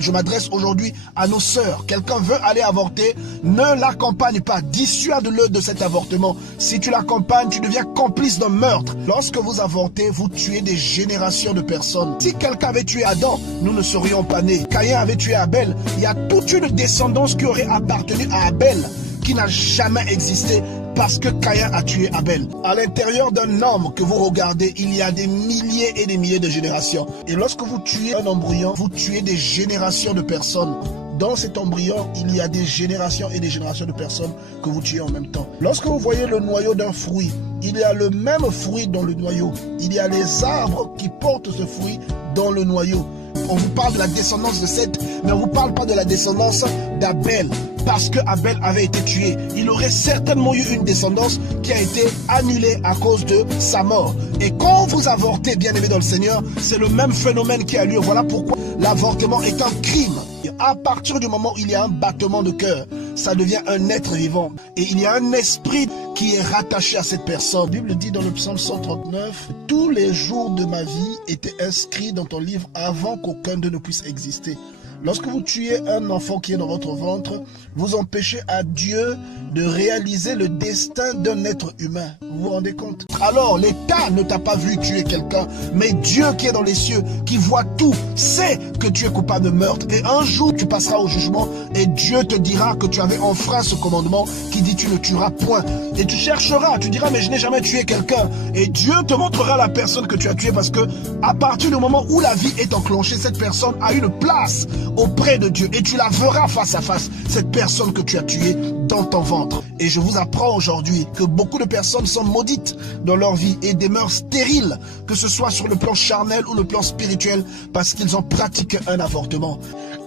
je m'adresse aujourd'hui à nos sœurs. Quelqu'un veut aller avorter, ne l'accompagne pas. Dissuade-le de cet avortement. Si tu l'accompagnes, tu deviens complice d'un meurtre. Lorsque vous avortez, vous tuez des générations de personnes. Si quelqu'un avait tué Adam, nous ne serions pas nés. Caïn avait tué Abel. Il y a toute une descendance qui aurait appartenu à Abel, qui n'a jamais existé parce que Caïn a tué Abel. À l'intérieur d'un homme que vous regardez, il y a des milliers et des milliers de générations. Et lorsque vous tuez un embryon, vous tuez des générations de personnes. Dans cet embryon, il y a des générations et des générations de personnes que vous tuez en même temps. Lorsque vous voyez le noyau d'un fruit, il y a le même fruit dans le noyau. Il y a les arbres qui portent ce fruit dans le noyau. On vous parle de la descendance de Seth, mais on ne vous parle pas de la descendance d'Abel. Parce que Abel avait été tué, il aurait certainement eu une descendance qui a été annulée à cause de sa mort. Et quand vous avortez, bien aimé dans le Seigneur, c'est le même phénomène qui a lieu. Voilà pourquoi l'avortement est un crime. À partir du moment où il y a un battement de cœur, ça devient un être vivant. Et il y a un esprit qui est rattaché à cette personne. La Bible dit dans le psaume 139, « Tous les jours de ma vie étaient inscrits dans ton livre avant qu'aucun d'eux ne puisse exister. » Lorsque vous tuez un enfant qui est dans votre ventre, vous empêchez à Dieu de réaliser le destin d'un être humain. Vous vous rendez compte? Alors, l'État ne t'a pas vu tuer quelqu'un, mais Dieu qui est dans les cieux, qui voit tout, sait que tu es coupable de meurtre. Et un jour, tu passeras au jugement et Dieu te dira que tu avais enfreint ce commandement qui dit tu ne tueras point. Et tu chercheras, tu diras mais je n'ai jamais tué quelqu'un. Et Dieu te montrera la personne que tu as tuée parce que à partir du moment où la vie est enclenchée, cette personne a une place auprès de Dieu et tu la verras face à face, cette personne que tu as tuée dans ton ventre. Et je vous apprends aujourd'hui que beaucoup de personnes sont maudites dans leur vie et demeurent stériles, que ce soit sur le plan charnel ou le plan spirituel, parce qu'ils ont pratiqué un avortement.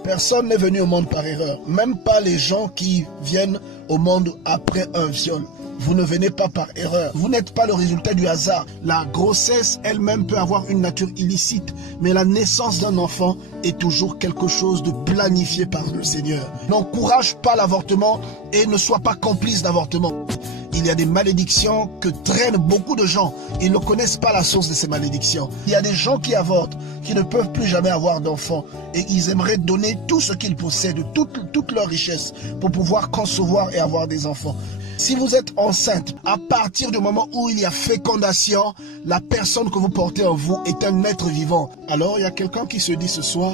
Personne n'est venu au monde par erreur, même pas les gens qui viennent au monde après un viol. Vous ne venez pas par erreur. Vous n'êtes pas le résultat du hasard. La grossesse elle-même peut avoir une nature illicite, mais la naissance d'un enfant est toujours quelque chose de planifié par le Seigneur. N'encourage pas l'avortement et ne sois pas complice d'avortement. Il y a des malédictions que traînent beaucoup de gens. Ils ne connaissent pas la source de ces malédictions. Il y a des gens qui avortent, qui ne peuvent plus jamais avoir d'enfants. Et ils aimeraient donner tout ce qu'ils possèdent, toute leur richesse, pour pouvoir concevoir et avoir des enfants. Si vous êtes enceinte, à partir du moment où il y a fécondation, la personne que vous portez en vous est un être vivant. Alors il y a quelqu'un qui se dit ce soir,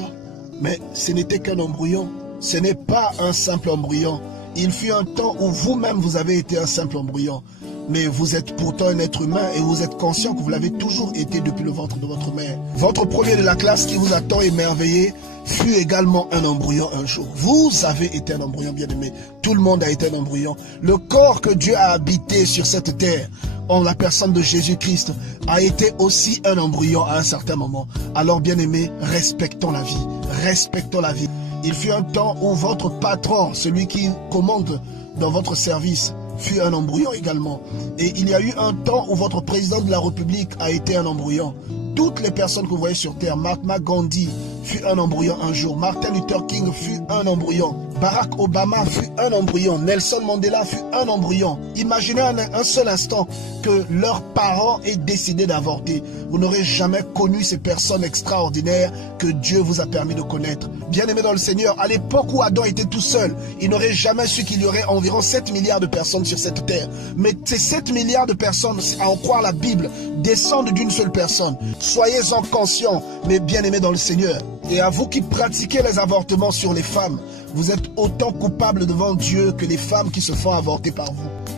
mais ce n'était qu'un embryon. Ce n'est pas un simple embryon. Il fut un temps où vous-même vous avez été un simple embryon. Mais vous êtes pourtant un être humain et vous êtes conscient que vous l'avez toujours été depuis le ventre de votre mère. Votre premier de la classe qui vous a tant émerveillé fut également un embryon un jour. Vous avez été un embryon, bien-aimé. Tout le monde a été un embryon. Le corps que Dieu a habité sur cette terre, en la personne de Jésus-Christ, a été aussi un embryon à un certain moment. Alors, bien-aimé, respectons la vie. Respectons la vie. Il fut un temps où votre patron, celui qui commande dans votre service, fut un embryon également. Et il y a eu un temps où votre président de la République a été un embryon. Toutes les personnes que vous voyez sur terre, Mahatma Gandhi fut un embryon un jour, Martin Luther King fut un embryon, Barack Obama fut un embryon, Nelson Mandela fut un embryon. Imaginez un seul instant que leurs parents aient décidé d'avorter. Vous n'aurez jamais connu ces personnes extraordinaires que Dieu vous a permis de connaître. Bien-aimés dans le Seigneur, à l'époque où Adam était tout seul, il n'aurait jamais su qu'il y aurait environ 7 milliards de personnes sur cette terre. Mais ces 7 milliards de personnes, à en croire la Bible, descendent d'une seule personne. Soyez-en conscients, mes bien-aimés dans le Seigneur. Et à vous qui pratiquez les avortements sur les femmes, vous êtes autant coupables devant Dieu que les femmes qui se font avorter par vous.